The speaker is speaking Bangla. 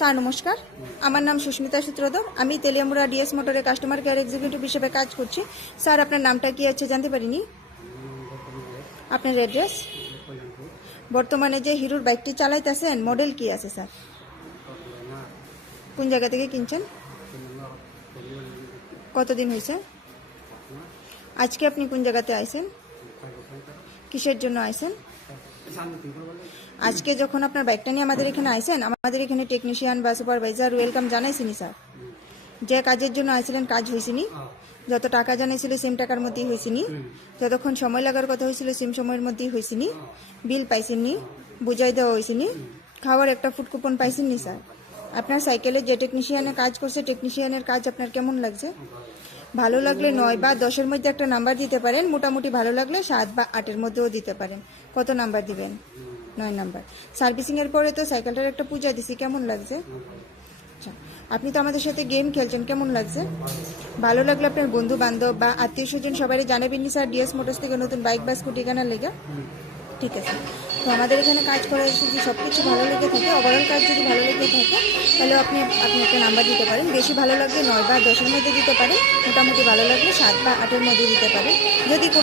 স্যার নমস্কার, আমার নাম সুস্মিতা সূত্রধর। আমি তেলিয়ামুড়া ডিএস মোটরে কাস্টমার কেয়ার এক্সিকিউটিভ হিসেবে কাজ করছি। স্যার আপনার নামটা কি আছে জানতে পারিনি? আপনার অ্যাড্রেস? বর্তমানে যে হিরোর বাইকটি চালাইতেছেন মডেল কি আছে স্যার? কোন জায়গা থেকে কিনছেন? কতদিন হয়েছে? আজকে আপনি কোন জায়গাতে আইছেন? কিসের জন্য আইছেন? আজকে যখন আপনার বাইকটা নিয়ে আমাদের এখানে আইছেন, আমাদের এখানে টেকনিশিয়ান বা সুপারভাইজার ওয়েলকাম জানাইছিনি স্যার? যে কাজের জন্য আইছিলেন কাজ হয়েছিনি? যত টাকা জানাইছিল সেম টাকার মধ্যেই হয়েছিনি? যতক্ষণ সময় লাগার কথা হয়েছিল সেম সময়ের মধ্যেই হয়েছিনি? বিল পাইছেননি? বুঝাই দেওয়া হয়েছিনি? খাওয়ার একটা ফুড কুপন পাইছেননি স্যার? আপনার সাইকেলে যে টেকনিশিয়ানে কাজ করছে টেকনিশিয়ানের কাজ আপনার কেমন লাগছে? ভালো লাগলে 9 বা 10-এর মধ্যে একটা নাম্বার দিতে পারেন। মোটামুটি ভালো লাগলে 7 বা 8-এর মধ্যেও দিতে পারেন। কত নাম্বার দিবেন? 9 নাম্বার। সার্ভিসিংয়ের পরে তো সাইকেলটার একটা পূজা দিছি, কেমন লাগছে? আচ্ছা, আপনি তো আমাদের সাথে গেম খেলছেন, কেমন লাগছে? ভালো লাগলে আপনার বন্ধু বান্ধব বা আত্মীয় স্বজন সবাই জানাবেন নি স্যার ডিএস মোটরস থেকে নতুন বাইক বা স্কুটি কেনার লেগে? ঠিক আছে। তো আমাদের এখানে কাজ করে যদি সব কিছু ভালো লেগে থাকে, ওভারঅল কাজ যদি ভালো লেগে থাকে, তাহলে আপনি একটা নাম্বার দিতে পারেন। বেশি ভালো লাগলে 9 বা 10-এর মধ্যে দিতে পারেন। মোটামুটি ভালো লাগলে 7 বা 8-এর মধ্যে দিতে পারেন। যদি